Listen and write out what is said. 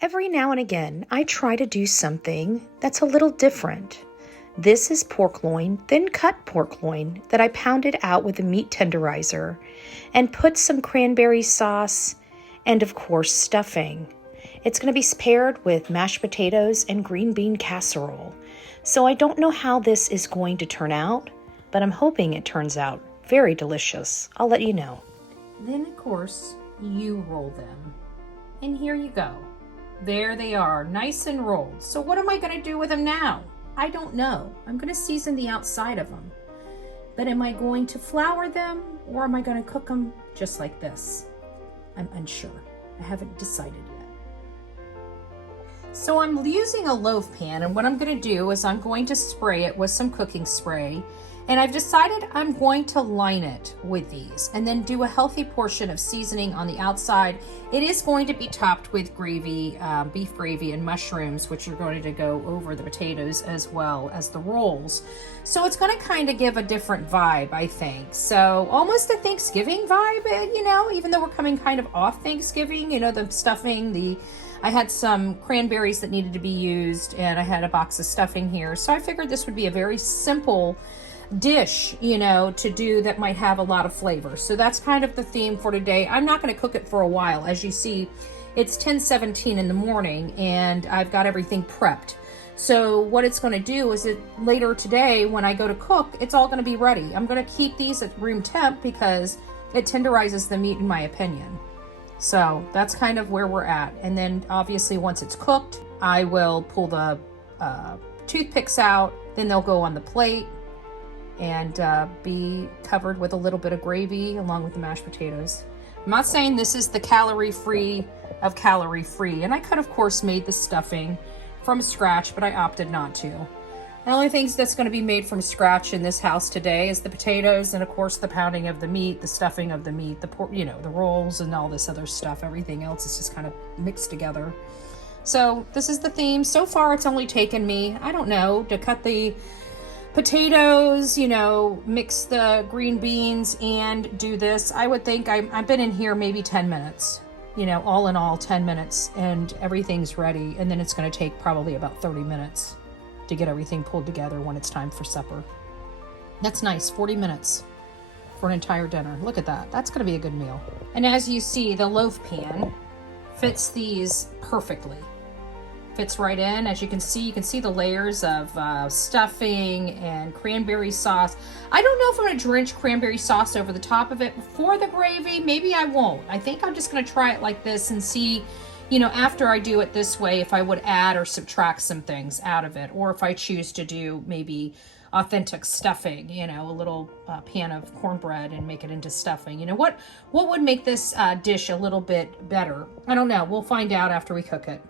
Every now and again, I try to do something that's a little different. This is pork loin, thin cut pork loin that I pounded out with a meat tenderizer and put some cranberry sauce and, of course, stuffing. It's going to be paired with mashed potatoes and green bean casserole. So I don't know how this is going to turn out, but I'm hoping it turns out very delicious. I'll let you know. Then, of course, you roll them. And here you go. There they are, nice and rolled. So what am I going to do with them now? I don't know. I'm going to season the outside of them. But am I going to flour them or am I going to cook them just like this? I'm unsure. I haven't decided yet. So I'm using a loaf pan, and what I'm going to do is I'm going to spray it with some cooking spray. And I've decided I'm going to line it with these and then do a healthy portion of seasoning on the outside. It is going to be topped with gravy, beef gravy and mushrooms, which are going to go over the potatoes as well as the rolls. So it's going to kind of give a different vibe, I think. So almost a Thanksgiving vibe, you know, even though we're coming kind of off Thanksgiving, you know, the stuffing, I had some cranberries that needed to be used and I had a box of stuffing here. So I figured this would be a very simple dish, you know, to do that might have a lot of flavor. So that's kind of the theme for today. I'm not going to cook it for a while. As you see, it's 10:17 in the morning and I've got everything prepped. So what it's going to do is later today when I go to cook, it's all going to be ready. I'm going to keep these at room temp because it tenderizes the meat in my opinion. So that's kind of where we're at. And then obviously once it's cooked, I will pull the toothpicks out, then they'll go on the plate and be covered with a little bit of gravy along with the mashed potatoes. I'm not saying this is the calorie-free of calorie-free, and I could of course made the stuffing from scratch, but I opted not to. The only things that's going to be made from scratch in this house today is the potatoes and of course the pounding of the meat, the stuffing of the meat, the pork, you know, the rolls and all this other stuff. Everything else is just kind of mixed together. So this is the theme. So far it's only taken me, I don't know, to cut the potatoes, you know, mix the green beans and do this. I would think I've been in here maybe 10 minutes, you know, all in all 10 minutes and everything's ready. And then it's going to take probably about 30 minutes to get everything pulled together when it's time for supper. That's nice, 40 minutes for an entire dinner. Look at that. That's going to be a good meal. And as you see, the loaf pan fits these perfectly. Fits right in. As you can see the layers of stuffing and cranberry sauce. I don't know if I'm going to drench cranberry sauce over the top of it before the gravy. Maybe I won't. I think I'm just going to try it like this and see, you know, after I do it this way, if I would add or subtract some things out of it, or if I choose to do maybe authentic stuffing, you know, a little pan of cornbread and make it into stuffing. You know, what would make this dish a little bit better? I don't know. We'll find out after we cook it.